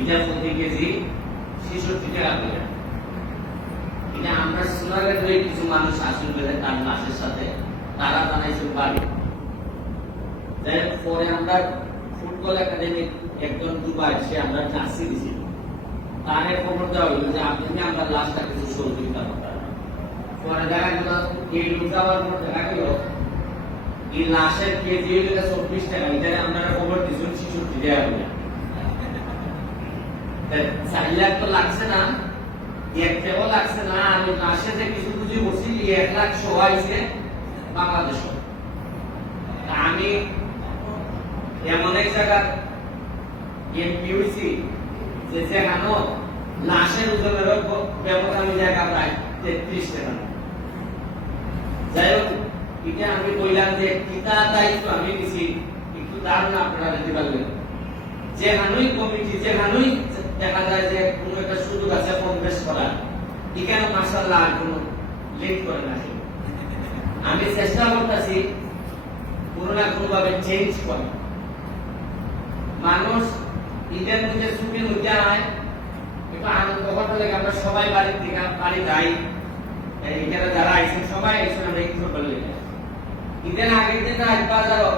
এটা প্রতি কেজি ছেষট্টি টাকা করে এটা আমরা সোনাগাড়ি কিছু মানুষ আসল বেড়ে তার লাশের সাথে, তারা বানাইছে বাড়ি। পরে আমরা ফুটবল একাডেমি, একজন দুবাই, সে আমরা জার্সি দিছি। তারে খবর দেওয়া হইল যে আপনি আমরা লাশটা কিছু সহযোগিতা করতে পরে দেখা গেল, এই লোক পর দেখা গেল, এই লাশের কেজি হইল চব্বিশ টাকা। এটা আমরা খবর দিচ্ছি ছেষট্টি টাকা করে চার লাখ তো লাগছে না। এক লাগছে না আমি যে কিছু বুঝি বলছি এক লাখ সবাইছে বাংলাদেশ আমি এমন এক জায়গা প্রায় তেত্রিশ টাকা। যাই হোক এটা আমি কইলাম যে কিতা দায়িত্ব আমি নিছি, একটু দারুণ আপনারা দিতে পারলেন যেখানেই কমিটি, যেখানেই দেখা যায় যে কোনো একটা সুযোগ আছে বেশ করার। এখানে মাসাল্লাহ আর কোনো লেট করে না আমি চেষ্টা করতেছি কোনো না কোনো ভাবে চেঞ্জ করে মানুষ ঈদের মধ্যে ছুটির মধ্যে আয়, একটু আনন্দ করতে লাগে, আমরা সবাই বাড়ির থেকে বাড়ি যাই। এখানে যারা আইছেন সবাই আইছেন আমরা একটু করলে ঈদের আগের দিন রাত বাজারও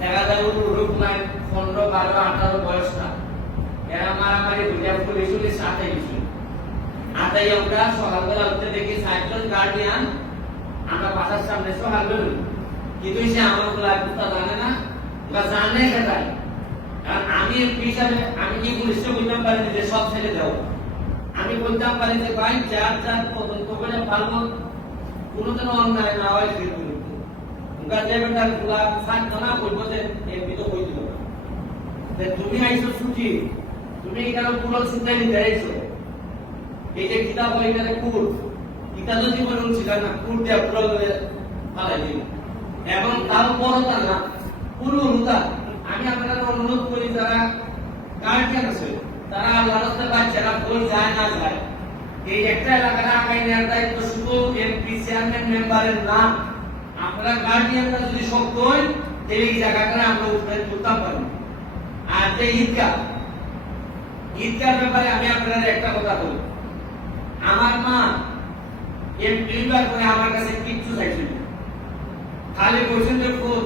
দেখা যায় রূপ নাই পনেরো বারো আঠারো মারামারি বুঝা পুলিশ পুলিশ সাথে গেছিল। আতাই আমরা সকালবেলা উঠতে দেখি সাইকেল গার্ডিয়ান, আমরা বাসার সামনে সকালবেলা কিন্তু সে আমারগুলা কুত্তা জানে না, বা জানে সেটাই। কারণ আমি হিসাবে আমি কি পুলিশকে বলতাম পারি যে সব ছেড়ে দাও আমি বলতাম পারি যে, ভাই, যার যার তদন্ত করে পারব, কোনো যেন অন্যায় না হয় যে বেটারগুলা সাত না বলব যে এমপি তো দিল তুমি আইছো ছুটি? তুমি এখানে পুরো চিন্তা নিতে আইছো। এই যে কিতাব হয় এখানে কুর কিতাব তো জীবন ছিল না। কুর দিয়ে পুরো পালাই দিল। এবং তার বড়তা না। পুরো রুদা আমি আপনাদের অনুরোধ করি, যারা গার্জিয়ান আছে, তারা আল্লাহ রাস্তা বাচ্চারা বই যায় না যায়, এই একটা এলাকার আগাই নেওয়ার দায়িত্ব শুধু এমপি চেয়ারম্যান মেম্বারের না। আপনারা গার্জিয়ানরা যদি শক্ত হয় তাহলে এই জায়গাটা আমরা উঠে তুলতাম পারি আর যে ঈদগাহ ঈদগাহ ব্যাপারে আমি আপনাদের একটা কথা বলি। আমার মা এমপি করে আমার কাছে কিচ্ছু চাইছিল খালি বলছেন যে খুব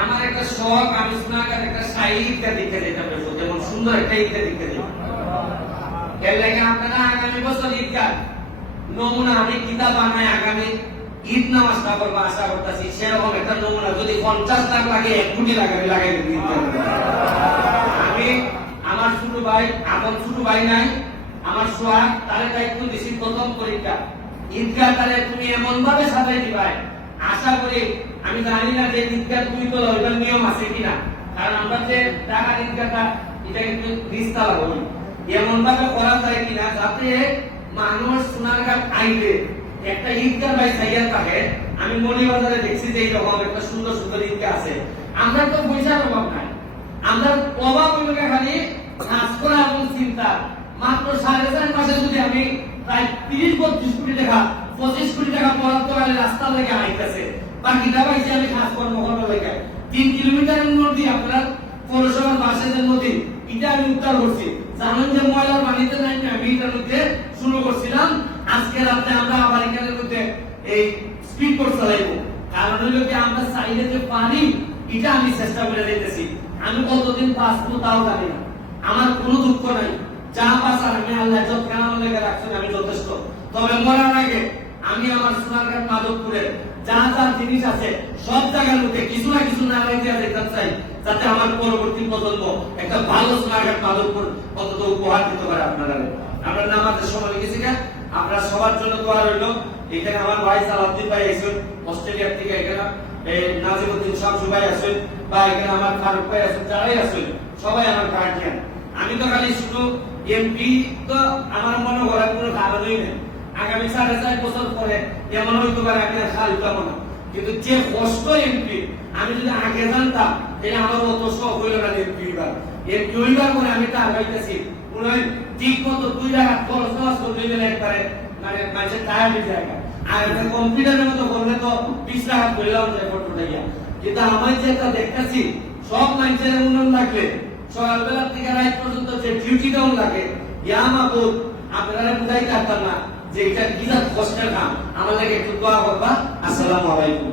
আমার একটা শখ, আমি সোনাকার একটা শাহী ঈদগাহ দেখতে যেতাম দেখো যেমন সুন্দর একটা ঈদগাহ দেখতে যেতাম এর লাগে আপনারা আগামী বছর ঈদগাহ নমুনা আমি কিতাব বানাই আগামী ঈদ নামাজটা করব আশা করতেছি। সেরকম একটা নমুনা যদি পঞ্চাশ লাখ লাগে, এক কোটি লাগাবে লাগাই আমি আমার ছোট ভাই আমার ছোট ভাই নাই, আমার সোহাগ তারে দায়িত্ব দিছি প্রথম পরীক্ষা। ঈদগাহ তারে তুমি এমন ভাবে সাজাই দিবাই আশা করি, আমি জানি না যে ঈদগাহ তুমি তো ওইটার নিয়ম আছে কিনা, কারণ আমরা যে টাকা ঈদগাহটা, এটা কিন্তু নিস্তালা বলি এমন ভাবে করা যায় কিনা, যাতে মানুষ সোনারঘাট আইলে একটা ঈদগাহ ভাই সাইয়া থাকে। আমি মনিবাজারে দেখছি যে এইরকম একটা সুন্দর সুন্দর ঈদগাহ আছে। আমরা তো পয়সার অভাব নাই। আমরা অভাব খালি কাজ করা এবং চিন্তা। মাত্র সাড়ে চার মাসে যদি আমি প্রায় তিরিশ, বত্রিশ কোটি টাকা, পঁচিশ কোটি টাকা বরাদ্দ করে রাস্তা লেগে আইতেছে বাকিটা পাইছি আমি কাজ কর্ম করার লেগে তিন কিলোমিটারের নদী আপনার পৌরসভার বাসে যে নদী এটা আমি উদ্ধার করছি। জানেন যে ময়লার পানিতে নাই, আমি এটার মধ্যে শুরু করছিলাম। আজকে রাতে আমরা আবার এখানের মধ্যে এই স্পিড বোট চালাইবো। কারণ হইল কি, আমরা চাইলে যে পানি এটা আমি চেষ্টা করে দিতেছি আমি কতদিন বাঁচবো তাও জানি না। আমার কোনো দুঃখ নাই। যা বাঁচার আমি আল্লাহ যত কেন লেগে রাখছেন, আমি যথেষ্ট। তবে মরার আগে আমি আমার সোনারঘাট মাধবপুরে যা যা জিনিস আছে, সব জায়গার মধ্যে কিছু না কিছু না রেখে দেখতে চাই, যাতে আমার পরবর্তী প্রজন্ম একটা ভালো সোনারঘাট মাধবপুর অন্তত উপহার দিতে পারে আপনারা। আমরা নামাজের সময় গেছি না আমরা সবার জন্য দোয়া রইল। এখানে আমার ভাই সালাউদ্দিন ভাই আছেন অস্ট্রেলিয়া থেকে এখানে। নাজিমুদ্দিন শামসু ভাই আছেন, বা এখানে আমার ফারুক ভাই আছেন, যারাই আছেন, সবাই আমার গার্জিয়ান আমি তো খালি শুধু এমপি তো আমার মনে করার কোনো কারণই নেই। আগামী সাড়ে চার বছর পরে এমন হইতে পারে আমি আর খাল পাবো না। কিন্তু যে কষ্ট এমপি আমি যদি আগে জানতাম, তাহলে আমার অত শখ হইল না এমপি হইবার। এমপি হইবার পরে আমি তা মনে হয় ঠিক মতো দুই টাকা খরচ খরচ করতে গেলে একবারে মানে মানুষের হয়ে। যায় আর একটা কম্পিউটারের মতো করলে তো বিশ টাকা করলাম যায় ফটোটা কিন্তু আমার যেটা দেখতেছি, সব মানুষের উন্নয়ন লাগবে। সকালবেলা থেকে রাত পর্যন্ত যে ডিউটি ডাউন লাগে, ইয়া মাহবুব, আপনারা বুঝাই পারতাম না যে এটা কি কষ্টের কাম। আমার লাগে একটু দোয়া করবা। আসসালামু আলাইকুম।